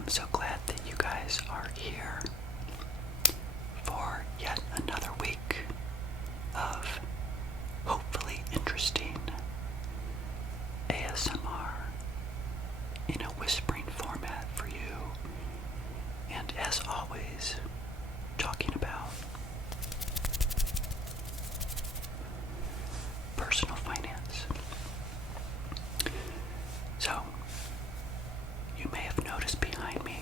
I'm so glad that you guys are here for yet another week of hopefully interesting ASMR in a whispering format for you, and as always, talking about personal finance. So, you may have noticed behind me,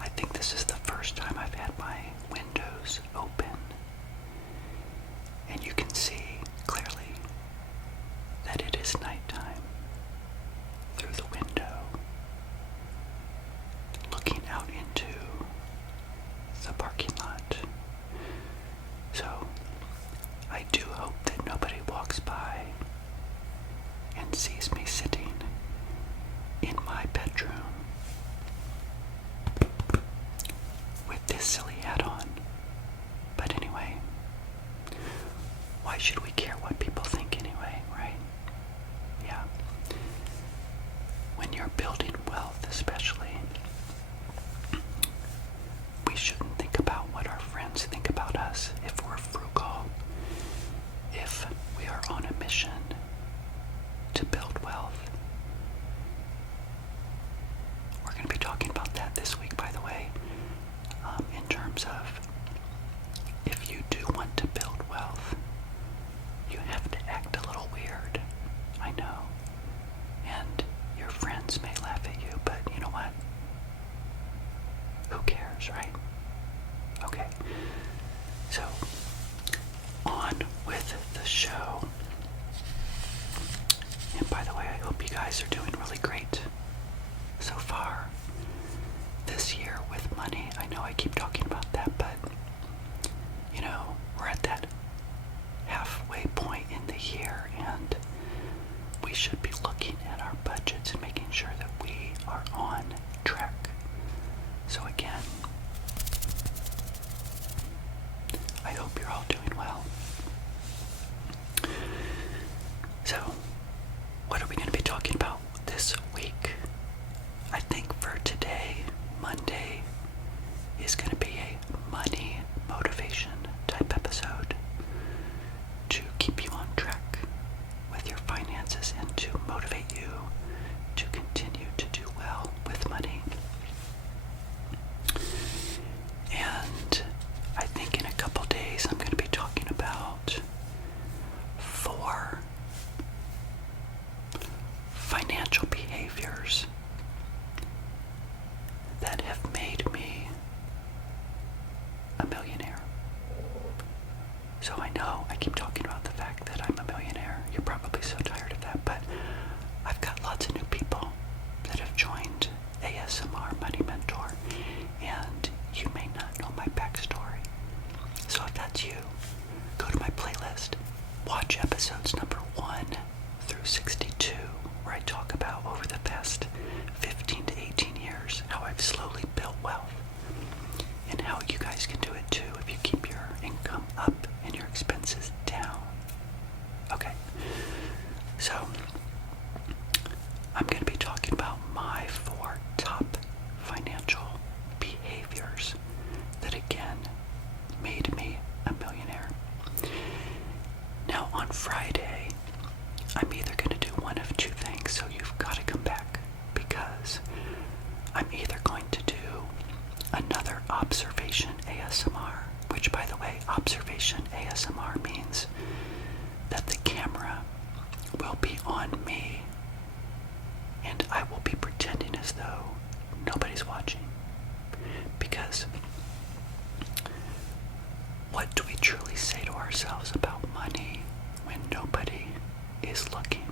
I think this is the first time I've had my windows open, and you can see clearly that it is nighttime through the window, looking out into the parking lot. So, I do hope that nobody walks by and sees me sitting in my bedroom with this silly hat on. But anyway, why should we care what people think anyway, right? Yeah. When you're building wealth especially, we shouldn't think about what our friends think about us if we're frugal, if we are on a mission to build wealth. We're going to be talking about that this week, by the way, in terms of if you do want to build wealth, you have to act a little weird. I know. And your friends may laugh at you, but you know what? Who cares, right? Okay. So, on with the show. And by the way, I hope you guys are doing really great so far this year with money. I know I keep talking about that, but you know, we're at that halfway point in the year, and we should be looking at our budgets and making sure that we are on track. So again, I hope you're all doing well. So, what are we going to be talking about this week? I think for today, Monday, is going to be a money motivation type episode to keep you on track with your finances and to motivate you to continue to do well with money. And I think in a couple days I'm going to be talking about 4 financial behaviors that have made me a millionaire. So I know I keep talking about the fact that I'm a millionaire. You're probably so tired of that, but I've got lots of new people that have joined ASMR Money Mentor, and you may not know my backstory. So if that's you, go to my playlist, watch episodes number 1 through 62, where I talk about over the past 15 to 18 years how I've slowly built wealth, and how you guys can do it too if you keep your income up and your expenses down. Okay, so I'm going to be talking about my 4 top financial behaviors that again made me a millionaire. Now on Friday, I'm either going to do one of 2 things, so you've got to come back, because I'm either going to do another observation ASMR, which by the way, observation ASMR means that the camera will be on me and I will be pretending as though nobody's watching. Because what do we truly say to ourselves about money when nobody is looking?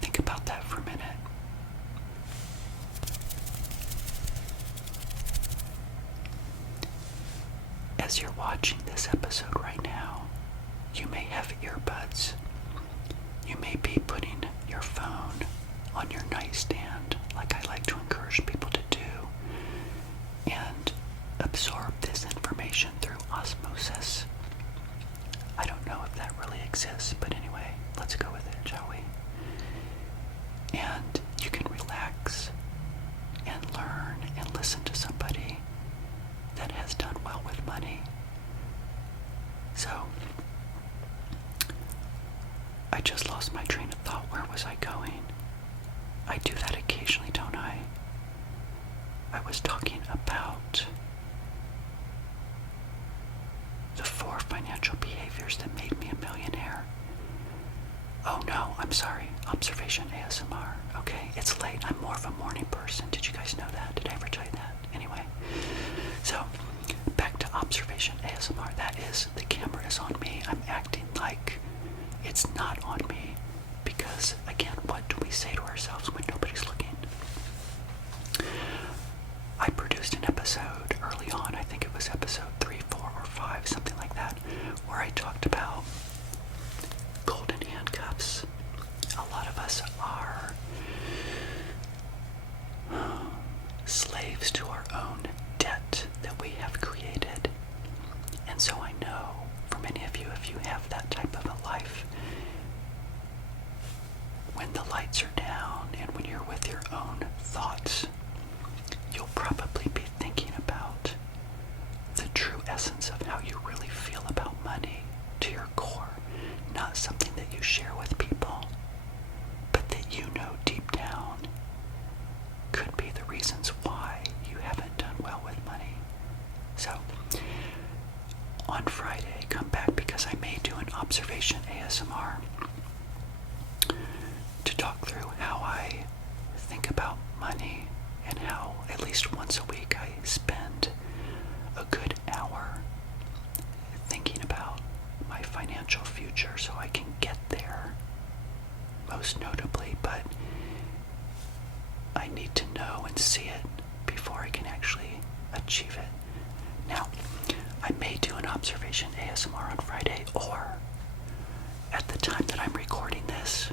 Think about that for a minute. As you're watching this episode right now, you may have earbuds. You may be putting your phone on your nightstand, like I like to encourage people to do, and absorb this information through osmosis. I don't know if that really exists, but anyway, let's go with it, shall we? And you can relax I was talking about the 4 financial behaviors that made me a millionaire. Oh no, I'm sorry. Observation ASMR. Okay, it's late. I'm more of a morning person. Did you guys know that? Did I ever tell you that? Anyway, so back to observation ASMR. That is, the camera is on me. I'm acting like it's not on me because, again, what do we say to ourselves when nobody's looking? I produced an episode early on, I think it was episode 3, 4, or 5, something like that, where I talked about golden handcuffs. A lot of us are slaves to our own debt that we have created. And so I know for many of you, if you have that type of a life, when the lights are down and when you're with your own thoughts, you'll probably be thinking about the true essence of how you really feel about money to your core, not something that you share with people, but that you know deep down could be the reasons why you haven't done well with money. So, on Friday, come back because I may do an observation ASMR to talk through how I think about money and how at least once a week I spend a good hour thinking about my financial future so I can get there, most notably, but I need to know and see it before I can actually achieve it. Now, I may do an observation ASMR on Friday, or at the time that I'm recording this,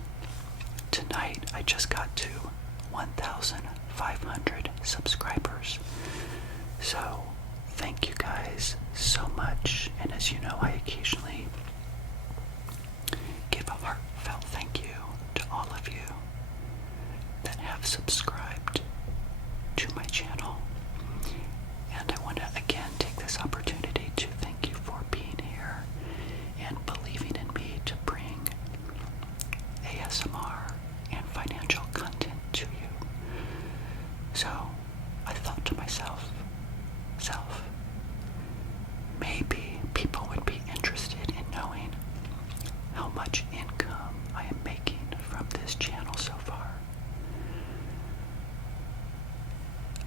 tonight I just got to 1,500 subscribers. So, thank you guys so much, and as you know, I occasionally give a heartfelt thank you to all of you that have subscribed to my channel. And I want to again take this opportunity to thank you for being here and believing in me to bring ASMR and financial content to you. So I thought to myself, maybe people would be interested in knowing how much income I am making from this channel so far.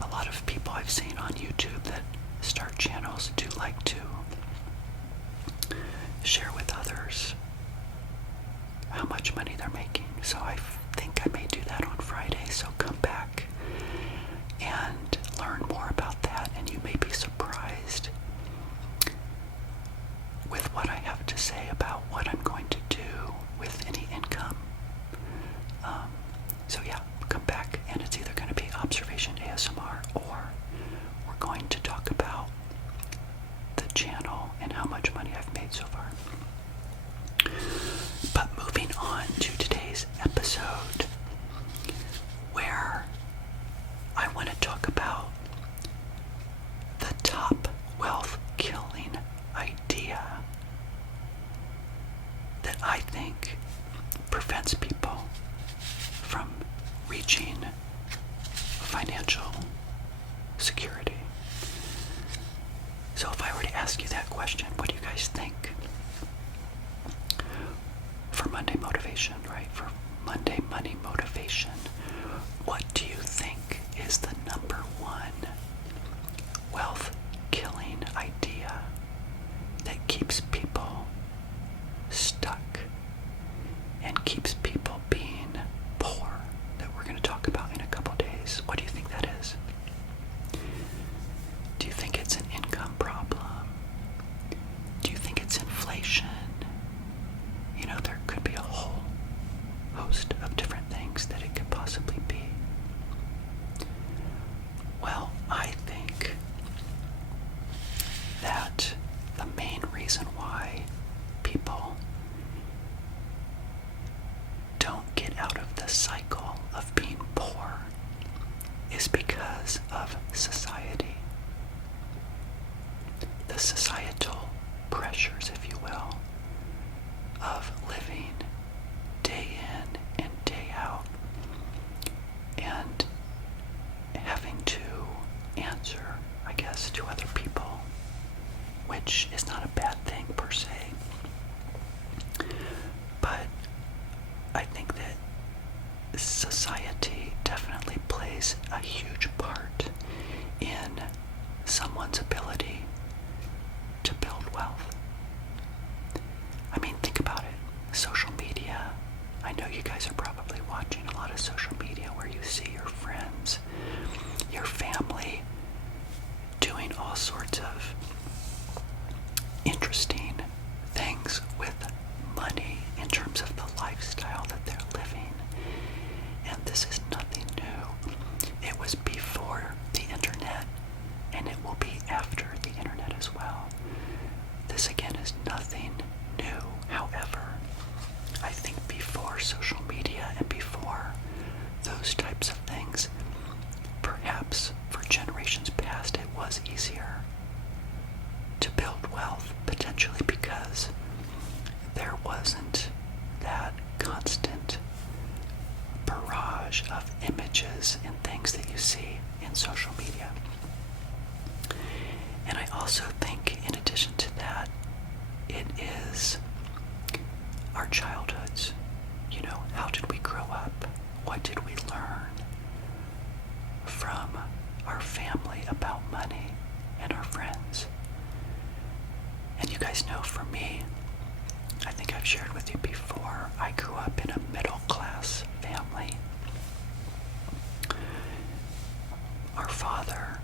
A lot of people I've seen on YouTube that start channels do like to share with others how much money they're making. So I think I may do that on Friday. So come back and learn more about that, and you may be surprised with what I have to say about what I'm going to do with any income. So yeah, come back, and it's either going to be observation ASMR or we're going to talk about the channel and how much money I've made so far. But moving on to today's episode, where I want to talk about the top wealth killing idea that I think prevents people from reaching financial security. So if I were to ask you that question, what do you guys think? For Monday motivation, right? For Monday money motivation, what do you think is the number one wealth killing idea that keeps people stuck and keeps people being poor, that we're going to talk about in a couple days? What do you think that is? answer, I guess, to other people, which is not a bad thing per se. But I think that society definitely plays a huge part in someone's ability to build wealth. I mean, think about it. Social media. I know you guys are probably watching a lot of social media where you see your friends, your family doing all sorts of interesting things with money in terms of the lifestyle that they're living. And this is nothing new. It was before the internet, and it will be after the internet as well. This again is nothing new. However, I think before social media and before those types of things, perhaps for generations past it was easier to build wealth, potentially because there wasn't that constant barrage of images and things that you see in social media. And I also think, in addition to that, it is our childhoods. You know, how did we grow up? What did we learn from our family about money and our friends? And you guys know, for me, I think I've shared with you before, I grew up in a middle-class family. Our father,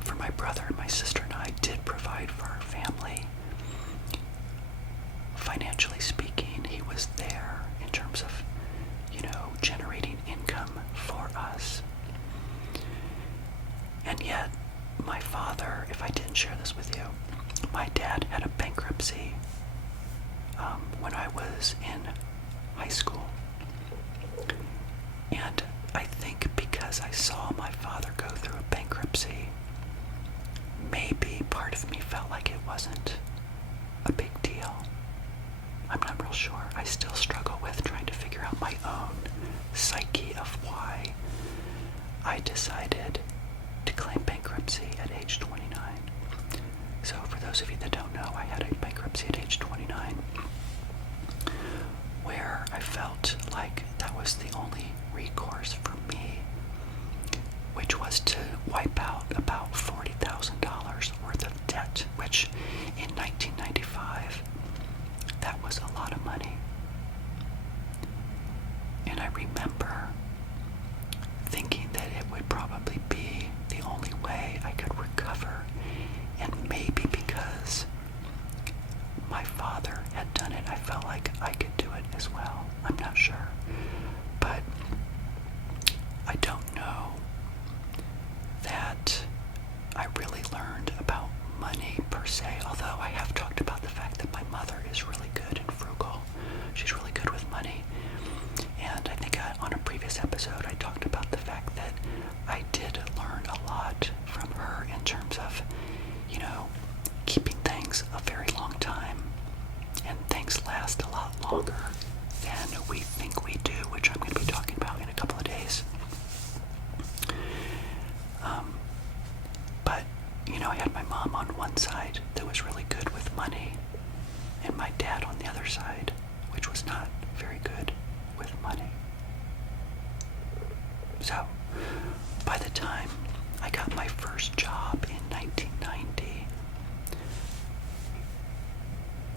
for my brother and my sister and I, did provide for our family. Financially speaking, he was there in terms of, generating income for us. And yet, my father, if I didn't share this with you, my dad had a bankruptcy when I was in high school. And I think because I saw my father go through a bankruptcy, maybe part of me felt like it wasn't a big deal. I'm not real sure. I still struggle with trying to figure out my own psyche of why I decided to claim bankruptcy at age 29. So for those of you that don't know, I had a bankruptcy at age 29 where I felt like that was the only recourse for me, which was to wipe out about $40,000 worth of debt, which in 1995, that was a lot of money. And I remember thinking that it would probably be the only way I could recover, and maybe because my father had done it, I felt like I could do it as well. I'm not sure. But I don't know that I really learned about money per se, although I have talked about the fact that my mother is really good and frugal. She's really good with money. And I think on a previous episode I talked about the fact that I did learn a lot from her in terms of, keeping things a very long time, and things last a lot longer than we think we do, which I'm going to be talking about in a couple of days. But, I had my mom on one side that was really good with money, and my dad on the other side, which was not very good with money. So, by the time I got my first job in 1990,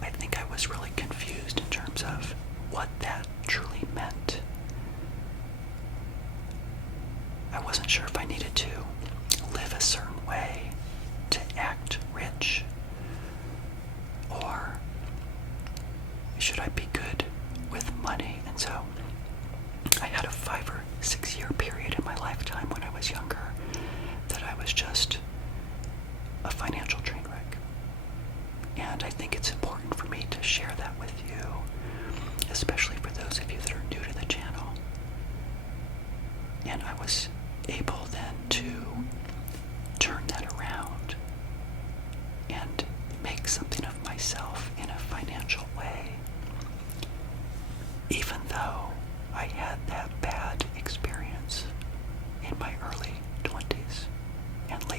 I think I was really confused in terms of what that truly meant. I wasn't sure if I needed to live a certain way to act rich, or should I be good with money? And so I had a 5 or 6 year period in my lifetime when I was younger that I was just a financial train wreck. And I think it's important for me to share that with you, especially for those of you that are new to the channel. And I was able then to turn that around and make something of myself in a financial way, even though I had that bad experience in my early 20s and late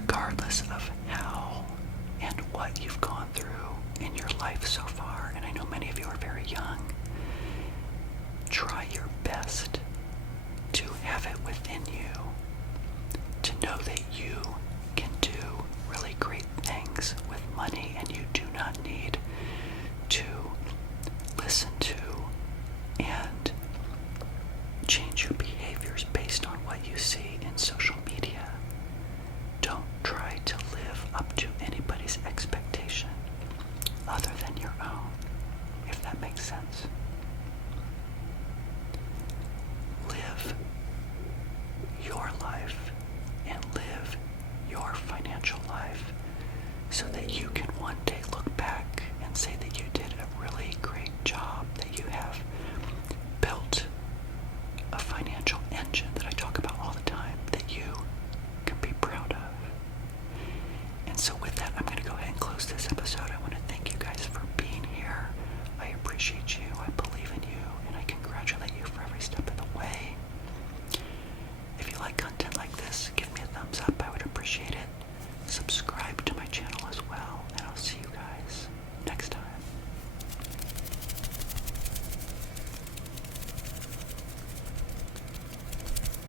regardless of how and what you've gone through in your life so far, and I know many of you are very young, try your best to have it within you to know that you can do really great things with money, and you do not need to listen to and change your behaviors based on what you see in social media. Don't try to live up to anybody's expectation other than your own, if that makes sense. Live your life and live your financial life so that you